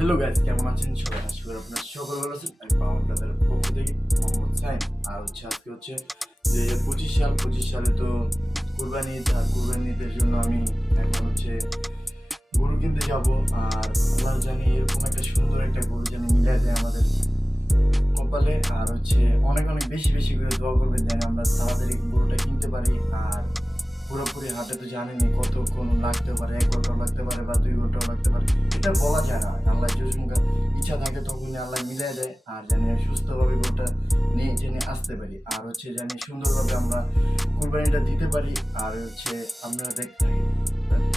Hello guys কেমন আছেন? সবাই আশা করি আপনার সকল ভালো আছেন। আমি পাওয়ার ব্রাদারের পক্ষ থেকে মোহাম্মদ সাইন আর হচ্ছে আজকে হচ্ছে যে পঁচিশ সাল, পঁচিশ সালে তো কুরবানি ঈদ, আর কুরবানি ঈদের জন্য আমি এখন হচ্ছে গরু কিনতে যাব। আর আল্লাহ জানি এরকম একটা সুন্দর একটা গরু জানি মিলাই দেয় আমাদের কপালে। আর হচ্ছে অনেক অনেক বেশি বেশি করে দোয়া করবেন যেন আমরা তাড়াতাড়ি গরুটা কিনতে পারি। আর পুরোপুরি হাটে তো জানেনি কতক্ষণ লাগতে পারে, এক ঘন্টাও লাগতে পারে বা দুই ঘন্টাও লাগতে পারে। এটা বলা যায় না। আল্লাহ যসমুখা ইচ্ছা থাকে তখনই আল্লাহ মিলাই দেয় আর জানি সুস্থভাবে গরুটা নিয়ে জেনে আসতে পারি। আর হচ্ছে জানি সুন্দরভাবে আমরা কুরবানিটা দিতে পারি। আর হচ্ছে আমরা দেখতে থাকি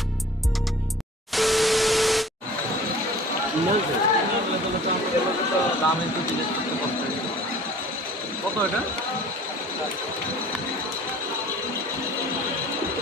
কত এটা?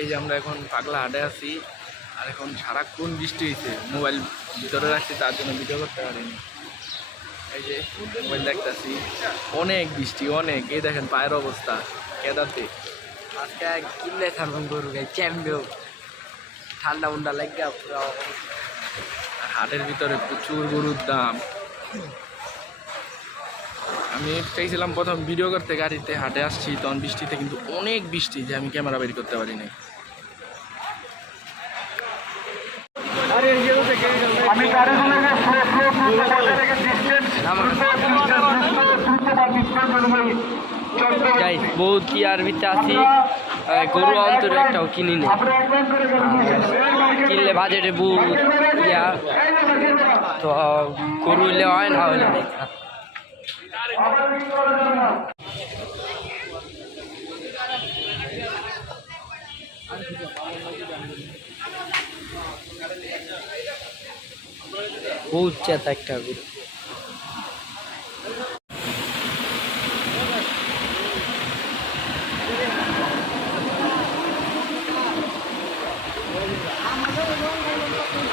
এই যে আমরা এখন পাগলা হাটে আছি, আর এখন সারাক্ষণ বৃষ্টি হয়েছে মোবাইল ভিতরে রাখছি, তার জন্য ভিডিও করতে পারিনি। এই যে মোবাইল দেখতেছি, অনেক বৃষ্টি, অনেক। এই দেখেন পায়ের অবস্থা কেদারতে আজকে কিনলে থাকবেন গরু গাই চ্যাম্পিও ঠান্ডা উন্ডা লাগে পুরো হাটের ভিতরে প্রচুর গরুর দাম। আমি চাইছিলাম প্রথম ভিডিও করতে গাড়িতে হাটে আসছি তখন বৃষ্টিতে কিন্তু অনেক বৃষ্টি যে আমি ক্যামেরা বের করতে পারি নাই। বহুত কি আর ভিতরে আছি? গরু অন্তরে একটাও কিনি নি কিনলে বাজেটে বহুত ইয়া। তো গরু হইলে হয় না হইলে নেই বহুত চেতা একটা গরু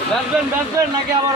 বাসবেন বাসবেন নাকি আবার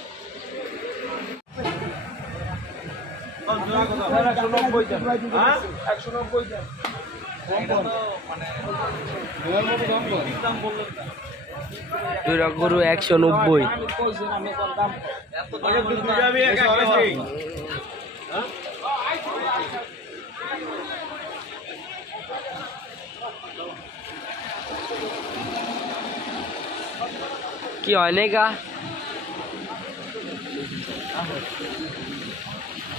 দুইটা গরু একশো নব্বই। কি হয় এই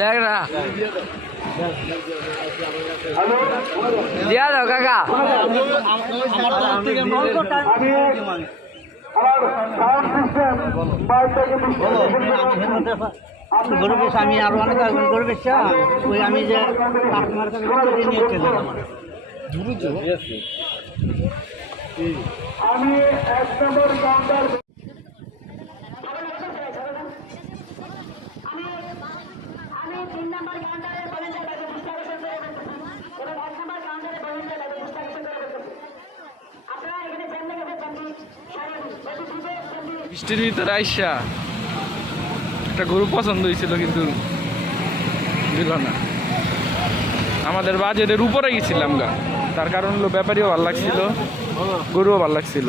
দেখ না দিয়া দাও, কাকা। গরু বেশ আমি আরও অনেক আগুন গরু বেশ ওই আমি যে আমি তিন নম্বর বৃষ্টির ভিতরে আইসা একটা গরু পছন্দ হয়েছিল কিন্তু দিল না। আমাদের বাজেটের উপরে গেছিলাম গা। তার কারণ হলো ব্যাপারীও ভালো লাগছিল, গরুও ভালো লাগছিল।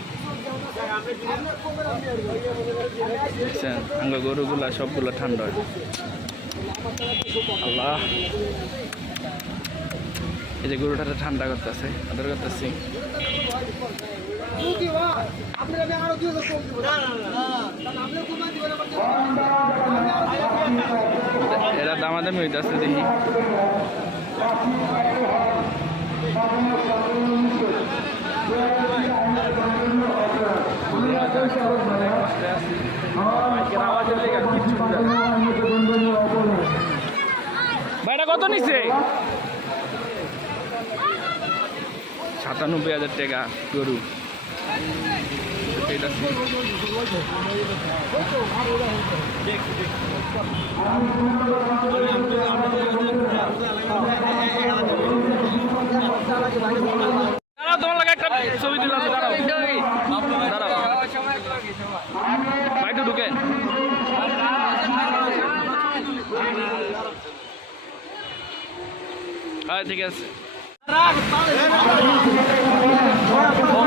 দেখছেন, আঙ্গ গরুগুলা সবগুলো ঠান্ডা আল্লাহ। এই যে গরুটাতে ঠান্ডা করতেছে, আদর করতেছি। এরা দামাদামি হইতেছে দেখি। ভাইটা কত নিছে? সাতানব্বই হাজার টাকা গরু। তোমার লাগে একটা ছবি তুলে ভাই তো ঢুকেন হ্যাঁ ঠিক আছে। ও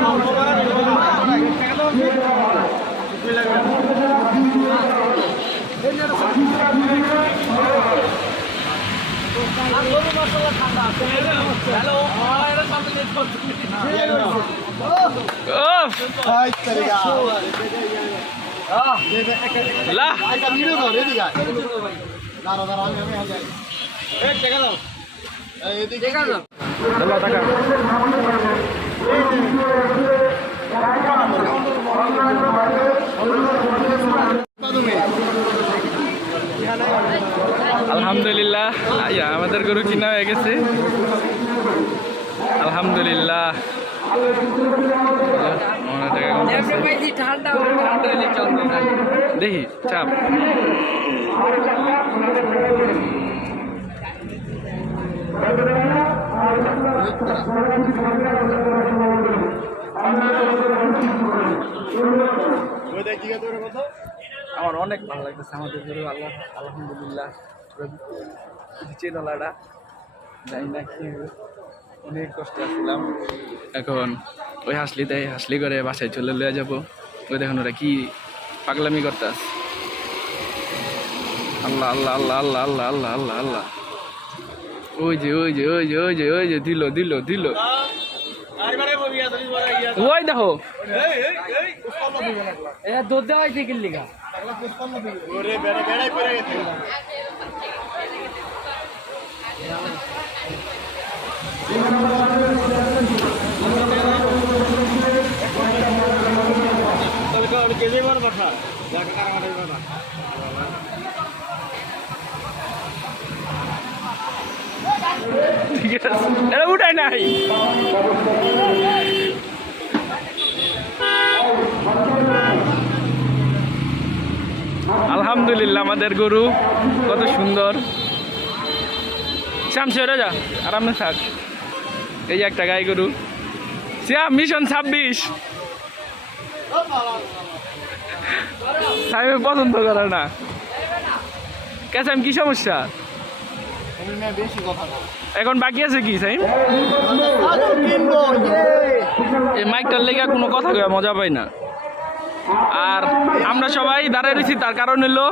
লা দাও টাকা আলহামদুলিল্লাহ। আমাদের গরু কিনা হয়ে গেছে। আলহামদুলিল্লাহ। দেখি, চাপ। আমার অনেক ভালো লাগতেছে আমাদের ঘরে আল্লাহ, আলহামদুলিল্লাহ। নিচে নলাটা জানি না কি অনেক কষ্টে আসছিলাম এখন ওই হাসলিতে হাসলি করে বাসায় চলে লয়ে যাব। ওই দেখুন ওরা কি পাগলামি করতাস। আল্লাহ আল্লাহ আল্লাহ আল্লাহ আল্লাহ আল্লাহ আল্লাহ আল্লাহ। ওই যে ওই যে ওই যে ওই যে ওই যে দিল দিল দিল। ওই দেখো। দেওয়া হয়েছে উঠাই নাই। আলহামদুলিল্লাহ আমাদের গরু কত সুন্দর। শ্যাম সেরে যা আরামে থাক। এই একটা গাই গরু। শ্যাম মিশন ছাব্বিশ। সাহেব, পছন্দ করে না। কেসাম, কি সমস্যা? এখন বাকি আছে কি, সাইম? এই মাইকটার লেগে কোনো কথা মজা পাই না। আর আমরা সবাই দাঁড়ায় রয়েছি, তার কারণ হলো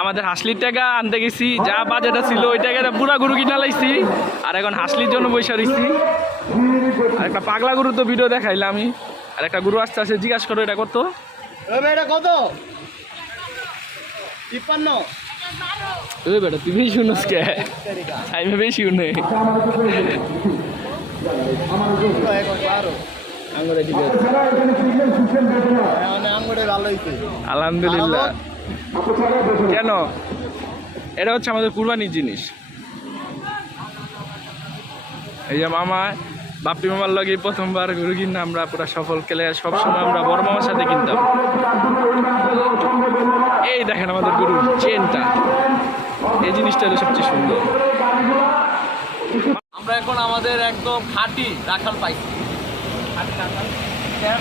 আমাদের হাসলির টাকা আনতে গেছি যা বাজেটা ছিল ওই টাকাটা পুরা গরু কিনা লাইছি আর এখন হাসলির জন্য বৈশা রয়েছি আর একটা পাগলা গরু তো ভিডিও দেখাইলাম আমি। আর একটা গরু আসতে আসে জিজ্ঞাসা করো এটা কত? এটা কত? তিপ্পান্ন। ওই বেটা তুই বেশি শুনস কে? আমি বেশি শুনে। আলহামদুলিল্লাহ। কেন? এটা হচ্ছে আমাদের কুরবানির জিনিস। এই যে মামা বাপ্পি মামার লগে প্রথমবার গরু কিনা আমরা পুরো সফল খেলে সবসময় আমরা বড় মামার সাথে কিনতাম। এই দেখেন আমাদের গরুর চেনটা। এই জিনিসটা হলো সবচেয়ে সুন্দর। আমরা এখন আমাদের একদম খাঁটি রাখাল পাইছি।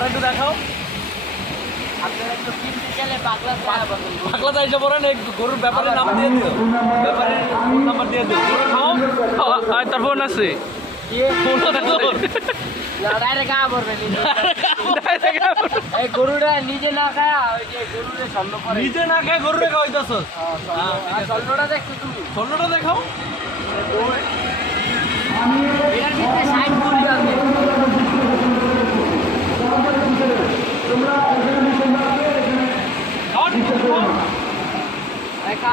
একটু দেখাও। পাগলা চাইছে পড়েন এই গরুর ব্যাপারে নাম দিয়ে দিও। ব্যাপারে নাম্বার দিয়ে দিও। গরু খাও। আর তার ফোন আছে। ফোন আছে গরুটা নিজে না খায় ওই যে গরুরে স্বর্ণ নিজে না খায় গরু রেখা হইতাছ আর স্বর্ণটা দেখছ তুমি? ষোলোটা দেখাও। এটার ভিতরে ষাট গরু আছে খাও ঠিক আছে, খাও। এই খা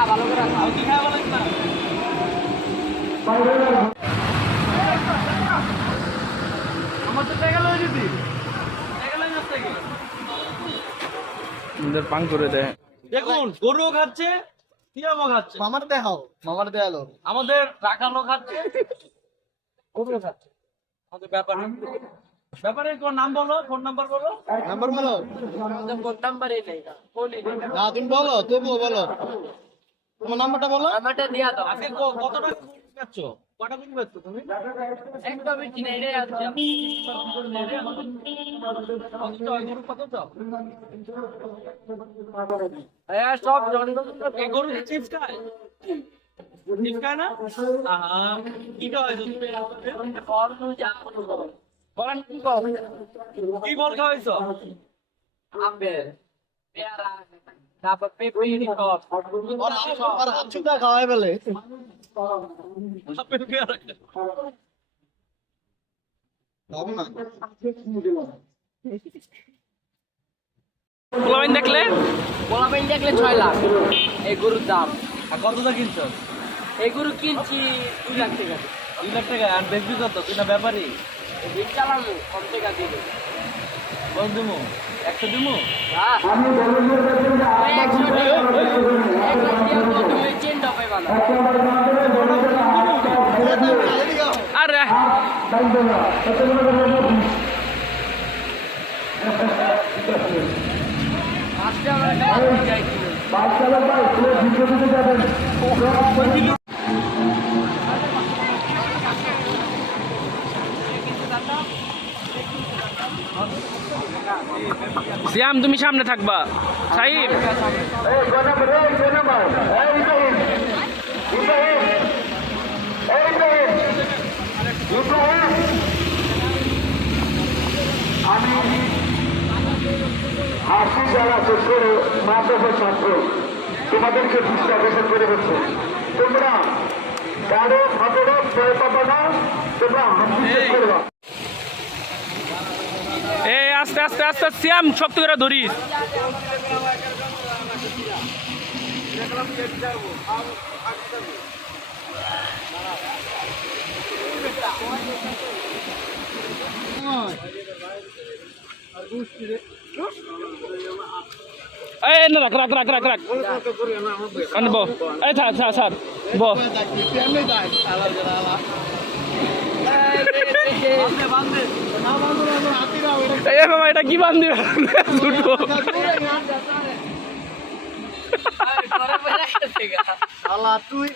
ভালো করে খা খাও, কি খায় বলেন না আমার তো টাকা লয়ে দিবি টাকা লয়ে যাচ্ছে কি আমাদের পান করে দেয়। দেখুন গরুও খাচ্ছে টিয়ামও খাচ্ছে। মামার দেখাও মামার দেখাল আমাদের রাখালো খাচ্ছে গরুও খাচ্ছে। আমাদের ব্যাপারে ব্যাপারে তোমার নাম বলো ফোন নাম্বার বলো। নাম্বার বলো। ফোন নাম্বারই নেই। না তুমি বলো তবুও বলো। তোমার নাম্বারটা বলো। আমারটা দিয়া দাও। আজকে কত টাকা বেচছ কটা দিন বেচছো তুমি? একদম বেশি নেই এটাই আছে। কত চাও? হ্যাঁ সব জন গরু কি চিপস খায়? চিপস খায় না? কি খাওয়াইছো তুমি? কি বল খাওয়াইছো? আপেল পেয়ারা খাওয়াই ফেলে দেখলে? পোলাপাইন দেখলে ছয় লাখ। এই গরুর দাম। আর কতটা কিনছো? এই গরু কিনছি দুই লাখ টাকা। দুই লাখ টাকা? আর বেচবি কত? তুই না ব্যাপারী? চালানো কম টাকা কত দিমু একশো দিমু হ্যাঁ আরে আজকে সিয়াম, তুমি সামনে থাকবা। সাহিব। আশি যারা শেষ করে মাদ্রাসার ছাত্র তোমাদেরকে দৃষ্টি করে বলছে তোমরা কারও ফাটরও ভয় পাবা না, তোমরা হাসি করবা আস্তে আস্তে আস্তে সিয়াম শক্ত করে ধরিস। এই না, রাখ রাখ রাখ রাখ রাখ। মানে বো এই, থাক থাক থাক বাবা এটা কি বান্ধি দুটো তুই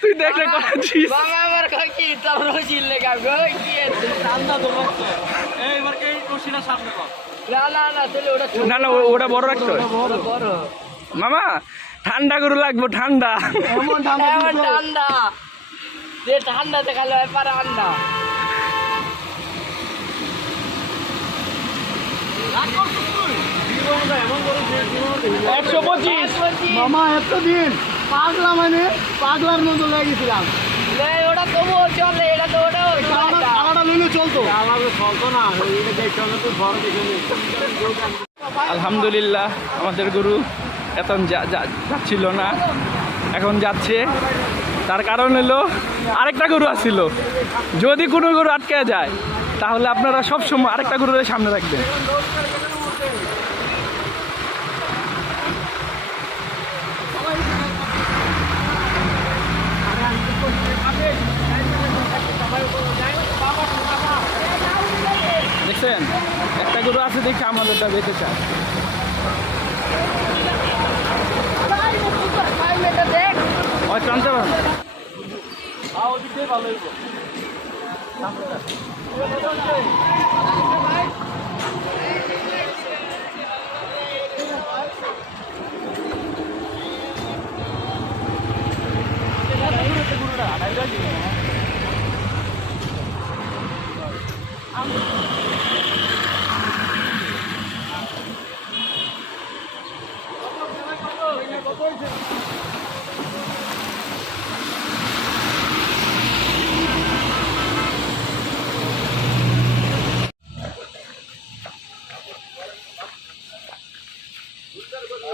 তুই দেখলে করেছিস বাবা আমার কি? তোর রসিল লেগা গো কি আছে? চান্দা এই এবার কে রশিটা সামনে কর। না না না তাহলে ওটা না না ওটা বড় রাখতে হয় বড়। মামা ঠান্ডা গরু লাগবে ঠান্ডা। এমন ঠান্ডা এমন ঠান্ডা। যে ঠান্ডা দেখাল এপারে আন্ডা একশো পঁচিশ। মামা এতদিন পাগলা মানে পাগলার মতো লেগেছিলাম। ওটা তবুও চলে এটা তো টাকাটা নিলে চলতো। আলহামদুলিল্লাহ আমাদের গরু এত যা- যা- যাচ্ছিল না। এখন যাচ্ছে। তার কারণ হলো আরেকটা গরু আসছিল। যদি কোনো গরু আটকে যায় তাহলে আপনারা সব সময় আরেকটা গরুর সামনে রাখবেন। দেখছেন? একটা গরু আছে দেখে আমাদেরটা বেঁচে দেখ ওই টানতে ভাই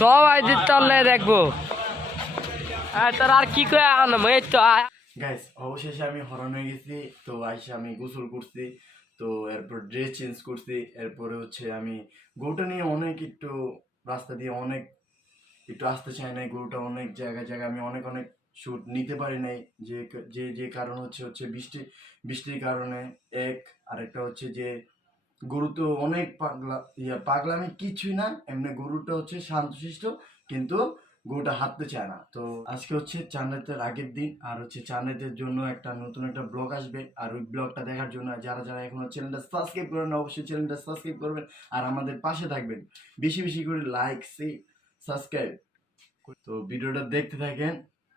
সবাই দিতে দেখব। তোর আর কি করে আনব এই গাইস অবশেষে আমি হরণ হয়ে গেছি, তো আইসে আমি গোসল করছি, তো এরপর ড্রেস চেঞ্জ করছি, এরপরে হচ্ছে আমি গরুটা নিয়ে অনেক একটু রাস্তা দিয়ে অনেক একটু আসতে চাই নাই, গরুটা অনেক জায়গায় জায়গায় আমি অনেক অনেক শ্যুট নিতে পারি নাই। যে যে যে কারণ হচ্ছে হচ্ছে বৃষ্টি বৃষ্টির কারণে এক আরেকটা হচ্ছে যে গরু তো অনেক পাগলা ইয়া পাগলামি কিছুই না এমনি গরুটা হচ্ছে শান্তশিষ্ট কিন্তু গরুটা হাঁটতে চায় না। তো আজকে হচ্ছে চান্নাতের আগের দিন আর হচ্ছে চান্নাতের জন্য একটা নতুন একটা ব্লগ আসবে আর ওই ব্লগটা দেখার জন্য যারা যারা এখনও চ্যানেলটা সাবস্ক্রাইব করেন না, অবশ্যই চ্যানেলটা সাবস্ক্রাইব করবেন আর আমাদের পাশে থাকবেন। বেশি বেশি করে লাইক সি সাবস্ক্রাইব। তো ভিডিওটা দেখতে থাকেন।